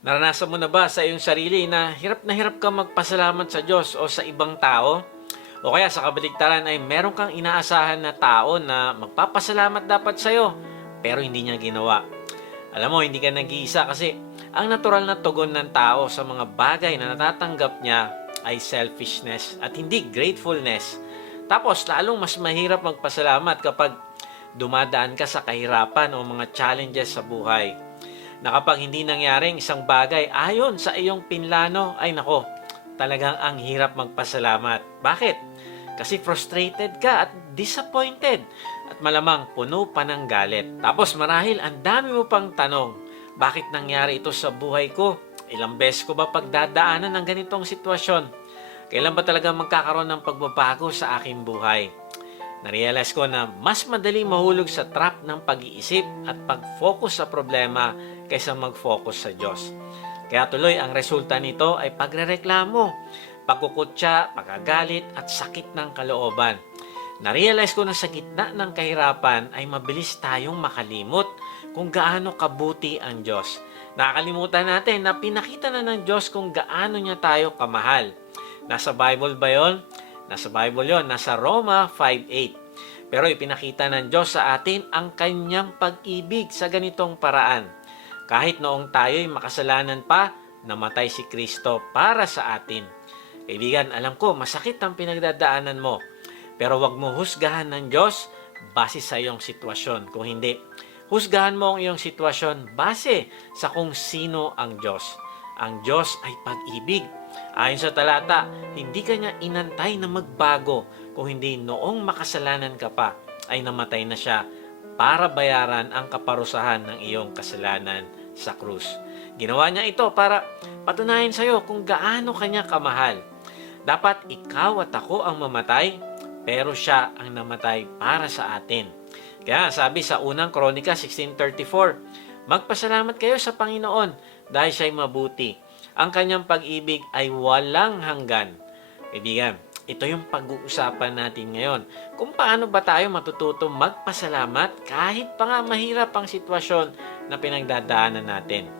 Naranasan mo na ba sa iyong sarili na hirap ka magpasalamat sa Diyos o sa ibang tao? O kaya sa kabaligtaran ay meron kang inaasahan na tao na magpapasalamat dapat sa iyo pero hindi niya ginawa. Alam mo, hindi ka nag-iisa kasi ang natural na tugon ng tao sa mga bagay na natatanggap niya ay selfishness at hindi gratefulness. Tapos lalong mas mahirap magpasalamat kapag dumadaan ka sa kahirapan o mga challenges sa buhay na kapag hindi nangyaring isang bagay ayon sa iyong pinlano, ay nako, talagang ang hirap magpasalamat. Bakit? Kasi frustrated ka at disappointed at malamang puno pa ng galit. Tapos marahil ang dami mo pang tanong, bakit nangyari ito sa buhay ko? Ilang beses ko ba pagdadaanan ng ganitong sitwasyon? Kailan ba talaga magkakaroon ng pagbabago sa aking buhay? Narealize ko na mas madaling mahulog sa trap ng pag-iisip at pag-focus sa problema kaysa mag-focus sa Diyos. Kaya tuloy ang resulta nito ay pagrereklamo, pagkukutya, pagkagalit at sakit ng kalooban. Narealize ko na sa gitna ng kahirapan ay mabilis tayong makalimot kung gaano kabuti ang Diyos. Nakakalimutan natin na pinakita na ng Diyos kung gaano niya tayo kamahal. Nasa Bible ba yon? Nasa Bible yon, nasa Roma 5:8. Pero ipinakita ng Diyos sa atin ang kanyang pag-ibig sa ganitong paraan. Kahit noong tayo'y makasalanan pa, namatay si Kristo para sa atin. Kaibigan, alam ko, masakit ang pinagdadaanan mo. Pero wag mo husgahan ng Diyos base sa iyong sitwasyon. Kung hindi, husgahan mo ang iyong sitwasyon base sa kung sino ang Diyos. Ang Diyos ay pag-ibig. Ayon sa talata, hindi ka niya inantay na magbago kung hindi noong makasalanan ka pa ay namatay na siya para bayaran ang kaparusahan ng iyong kasalanan sa krus. Ginawa niya ito para patunayan sa iyo kung gaano kanya kamahal. Dapat ikaw at ako ang mamatay, pero siya ang namatay para sa atin. Kaya sabi sa unang Kronika 16:34, magpasalamat kayo sa Panginoon dahil siya'y mabuti. Ang kanyang pag-ibig ay walang hanggan. Kaibigan, ito yung pag-uusapan natin ngayon. Kung paano ba tayo matututo magpasalamat kahit pa nga mahirap ang sitwasyon na pinagdadaanan natin.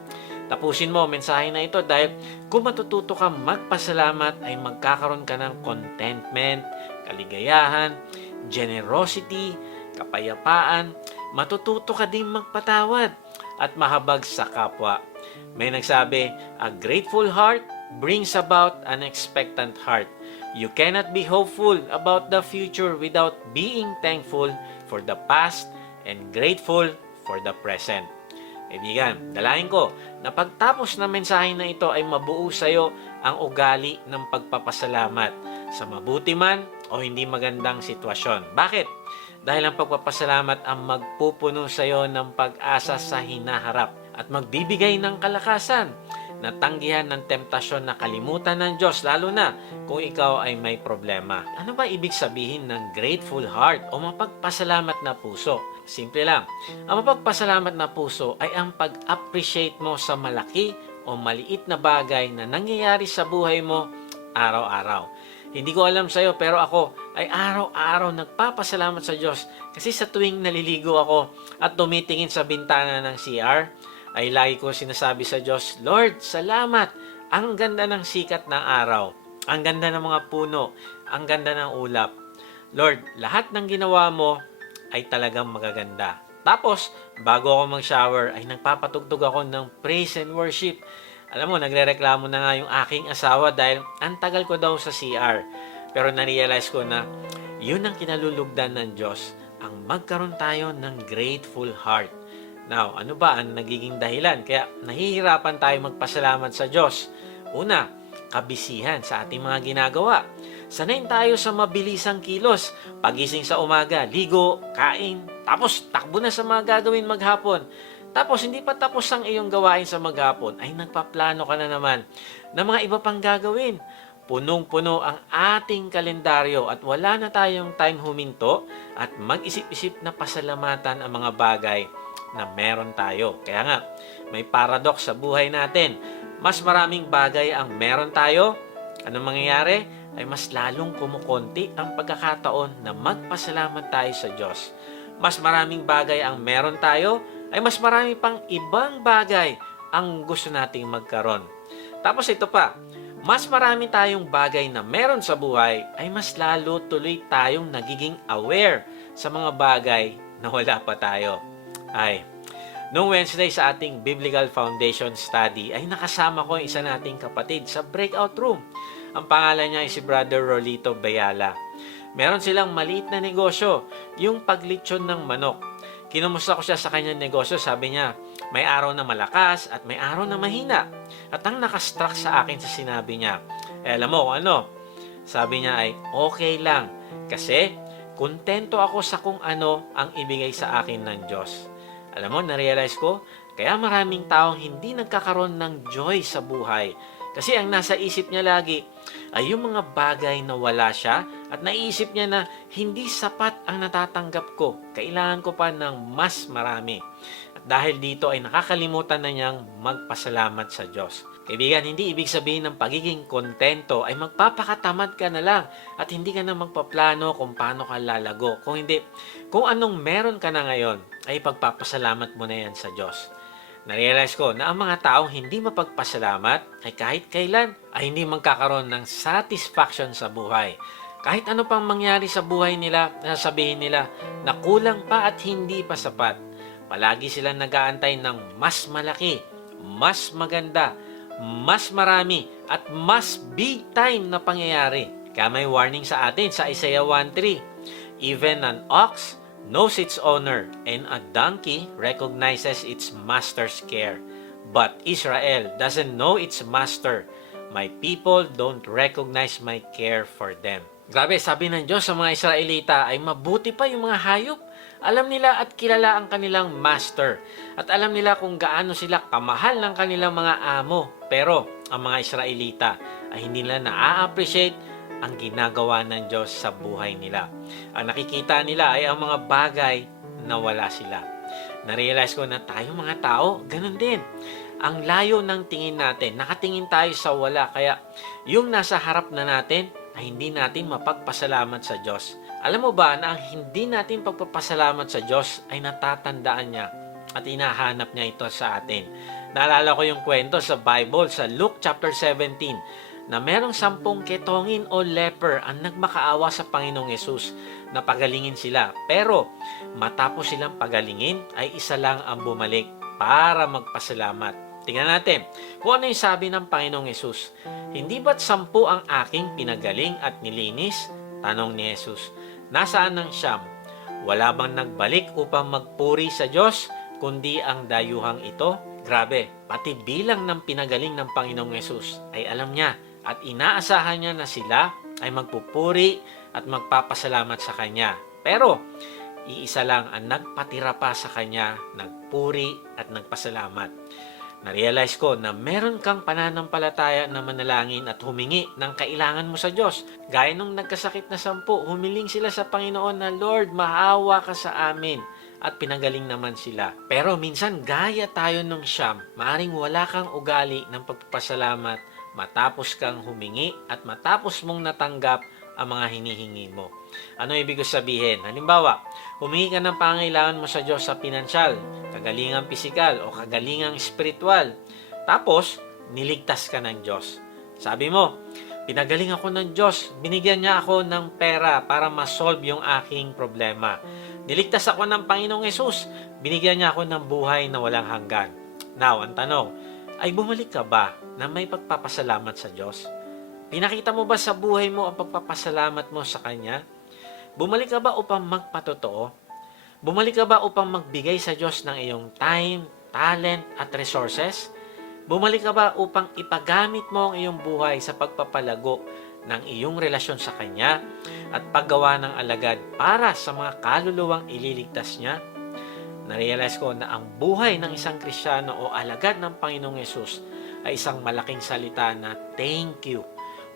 Tapusin mo ang mensahe na ito dahil kung matututo ka magpasalamat ay magkakaroon ka ng contentment, kaligayahan, generosity, kapayapaan, matututo ka din magpatawad at mahabag sa kapwa. May nagsabi, a grateful heart brings about an expectant heart. You cannot be hopeful about the future without being thankful for the past and grateful for the present. Kaibigan, dalahin ko na pagtapos ng mensahe na ito ay mabuo sa iyo ang ugali ng pagpapasalamat sa mabuti man o hindi magandang sitwasyon. Bakit? Dahil ang pagpapasalamat ang magpupuno sa iyo ng pag-asa sa hinaharap at magbibigay ng kalakasan na tanggihan ng temptasyon na kalimutan ng Diyos, lalo na kung ikaw ay may problema. Ano ba ibig sabihin ng grateful heart o mapagpasalamat na puso? Simple lang. Ang mapagpasalamat na puso ay ang pag-appreciate mo sa malaki o maliit na bagay na nangyayari sa buhay mo araw-araw. Hindi ko alam sa iyo pero ako ay araw-araw nagpapasalamat sa Diyos kasi sa tuwing naliligo ako at tumitingin sa bintana ng CR, ay lagi ko sinasabi sa Diyos, Lord, salamat! Ang ganda ng sikat ng araw. Ang ganda ng mga puno. Ang ganda ng ulap. Lord, lahat ng ginawa mo ay talagang magaganda. Tapos, bago ako mag-shower, ay nagpapatugtog ako ng praise and worship. Alam mo, nagrereklamo na nga yung aking asawa dahil ang tagal ko daw sa CR. Pero narealize ko na yun ang kinalulugdan ng Diyos, ang magkaroon tayo ng grateful heart. Now, ano ba ang nagiging dahilan? Kaya nahihirapan tayo magpasalamat sa Diyos. Una, kabisihan sa ating mga ginagawa. Sanayin tayo sa mabilisang kilos. Pagising sa umaga, ligo, kain, tapos takbo na sa mga gagawin maghapon. Tapos hindi pa tapos ang iyong gawain sa maghapon, ay nagpaplano ka na naman ng mga iba pang gagawin. Punong-puno ang ating kalendaryo at wala na tayong time huminto at mag-isip-isip na pasalamatan ang mga bagay na meron tayo. Kaya nga, may paradox sa buhay natin. Mas maraming bagay ang meron tayo. Anong mangyayari? Ay mas lalong kumukonti ang pagkakataon na magpasalamat tayo sa Diyos. Mas maraming bagay ang meron tayo, ay mas marami pang ibang bagay ang gusto nating magkaroon. Tapos ito pa, mas marami tayong bagay na meron sa buhay ay mas lalo tuloy tayong nagiging aware sa mga bagay na wala pa tayo. Noong Wednesday sa ating Biblical Foundation Study ay nakasama ko yung isa nating kapatid sa breakout room. Ang pangalan niya ay si Brother Rolito Bayala. Meron silang maliit na negosyo, yung paglitsyon ng manok. Kinumusta ko siya sa kanyang negosyo, sabi niya, may araw na malakas at may araw na mahina. At ang nakastruck sa akin sa sinabi niya, alam mo kung ano? Sabi niya ay, okay lang. Kasi, kontento ako sa kung ano ang ibigay sa akin ng Diyos. Alam mo, narealize ko, kaya maraming taong hindi nagkakaroon ng joy sa buhay. Kasi ang nasa isip niya lagi ay yung mga bagay na wala siya at naiisip niya na hindi sapat ang natatanggap ko. Kailangan ko pa ng mas marami. At dahil dito ay nakakalimutan na niyang magpasalamat sa Diyos. Kaibigan, hindi ibig sabihin ng pagiging kontento ay magpapakatamad ka na lang at hindi ka na magpaplano kung paano ka lalago. Kung hindi, kung anong meron ka na ngayon ay pagpapasalamat mo na yan sa Diyos. Narealize ko na ang mga taong hindi mapagpasalamat ay kahit kailan ay hindi magkakaroon ng satisfaction sa buhay. Kahit ano pang mangyari sa buhay nila, nasasabihin nila na kulang pa at hindi pa sapat. Palagi silang nag-aantay ng mas malaki, mas maganda, mas marami at mas big time na pangyayari. Kaya may warning sa atin sa Isaiah 1:3. Even an ox knows its owner, and a donkey recognizes its master's care. But Israel doesn't know its master. My people don't recognize my care for them. Grabe, sabi ng Diyos sa mga Israelita ay mabuti pa yung mga hayop. Alam nila at kilala ang kanilang master. At alam nila kung gaano sila kamahal ng kanilang mga amo. Pero ang mga Israelita ay hindi nila na-appreciate ang ginagawa ng Diyos sa buhay nila. Ang nakikita nila ay ang mga bagay na wala sila. Narealize ko na tayo mga tao, ganun din. Ang layo ng tingin natin, nakatingin tayo sa wala, kaya yung nasa harap na natin ay hindi natin mapagpasalamat sa Diyos. Alam mo ba na ang hindi natin pagpapasalamat sa Diyos ay natatandaan niya at hinahanap niya ito sa atin. Naalala ko yung kwento sa Bible sa Luke chapter 17 na merong 10 ketongin o leper ang nagmakaawa sa Panginoong Yesus na pagalingin sila. Pero matapos silang pagalingin ay isa lang ang bumalik para magpasalamat. Tingnan natin kung ano yung sabi ng Panginoong Yesus. Hindi ba't 10 ang aking pinagaling at nilinis? Tanong ni Yesus. Nasaan ang 9? Wala bang nagbalik upang magpuri sa Diyos kundi ang dayuhang ito? Grabe, pati bilang ng pinagaling ng Panginoong Yesus ay alam niya at inaasahan niya na sila ay magpupuri at magpapasalamat sa Kanya. Pero, iisa lang ang nagpatira pa sa Kanya, nagpuri at nagpasalamat. Narealize ko na meron kang pananampalataya na manalangin at humingi ng kailangan mo sa Diyos. Gaya nung nagkasakit na 10, humiling sila sa Panginoon na, Lord, maawa ka sa amin. At pinagaling naman sila. Pero minsan gaya tayo ng Siyam, maaring wala kang ugali ng pagpapasalamat matapos kang humingi at matapos mong natanggap ang mga hinihingi mo. Ano ibig sabihin? Halimbawa, humingi ka ng pangailangan mo sa Diyos sa pinansyal, kagalingang pisikal o kagalingang espiritual. Tapos, niligtas ka ng Diyos. Sabi mo, pinagaling ako ng Diyos, binigyan niya ako ng pera para ma-solve yung aking problema. Niligtas ako ng Panginoong Yesus, binigyan niya ako ng buhay na walang hanggan. Now, ang tanong, ay bumalik ka ba na may pagpapasalamat sa Diyos? Pinakita mo ba sa buhay mo ang pagpapasalamat mo sa Kanya? Bumalik ka ba upang magpatotoo? Bumalik ka ba upang magbigay sa Diyos ng iyong time, talent at resources? Bumalik ka ba upang ipagamit mo ang iyong buhay sa pagpapalago ng iyong relasyon sa Kanya at paggawa ng alagad para sa mga kaluluwang ililigtas niya? Narealize ko na ang buhay ng isang Kristiyano o alagad ng Panginoong Yesus ay isang malaking salita na thank you.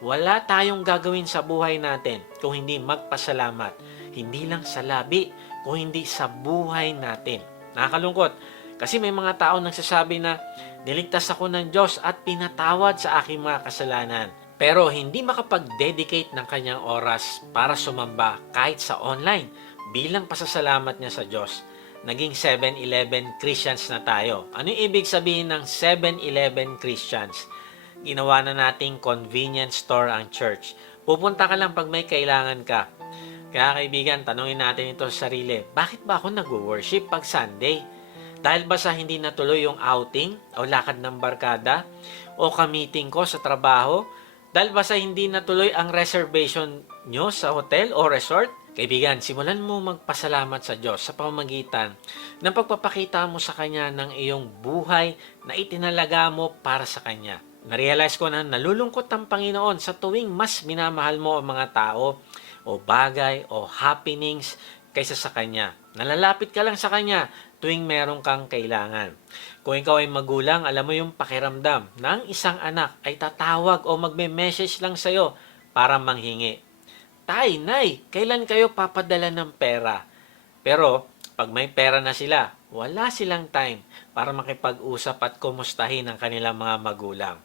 Wala tayong gagawin sa buhay natin kung hindi magpasalamat. Hindi lang sa labi, kung hindi sa buhay natin. Nakakalungkot kasi may mga tao nagsasabi na niligtas ako ng Diyos at pinatawad sa aking mga kasalanan. Pero hindi makapag-dedicate ng kanyang oras para sumamba kahit sa online bilang pasasalamat niya sa Diyos. naging 7-Eleven Christians na tayo. Ano yung ibig sabihin ng 7-Eleven Christians? Ginawa na nating convenience store ang church. Pupunta ka lang pag may kailangan ka. Kaya kaibigan, tanungin natin ito sa sarili. Bakit ba ako nag-worship pag Sunday? Dahil ba sa hindi natuloy yung outing o lakad ng barkada o ka-meeting ko sa trabaho? Dahil ba sa hindi natuloy ang reservation nyo sa hotel o resort? Kaibigan, simulan mo magpasalamat sa Diyos sa pamamagitan ng pagpapakita mo sa Kanya ng iyong buhay na itinalaga mo para sa Kanya. Narealize ko na nalulungkot ang Panginoon sa tuwing mas minamahal mo ang mga tao o bagay o happenings kaysa sa Kanya. Nalalapit ka lang sa Kanya tuwing meron kang kailangan. Kung ikaw ay magulang, alam mo yung pakiramdam na ang isang anak ay tatawag o magme-message lang sa'yo para manghingi. Tay, nay, kailan kayo papadala ng pera? Pero pag may pera na sila, wala silang time para makipag-usap at kumustahin ang kanilang mga magulang.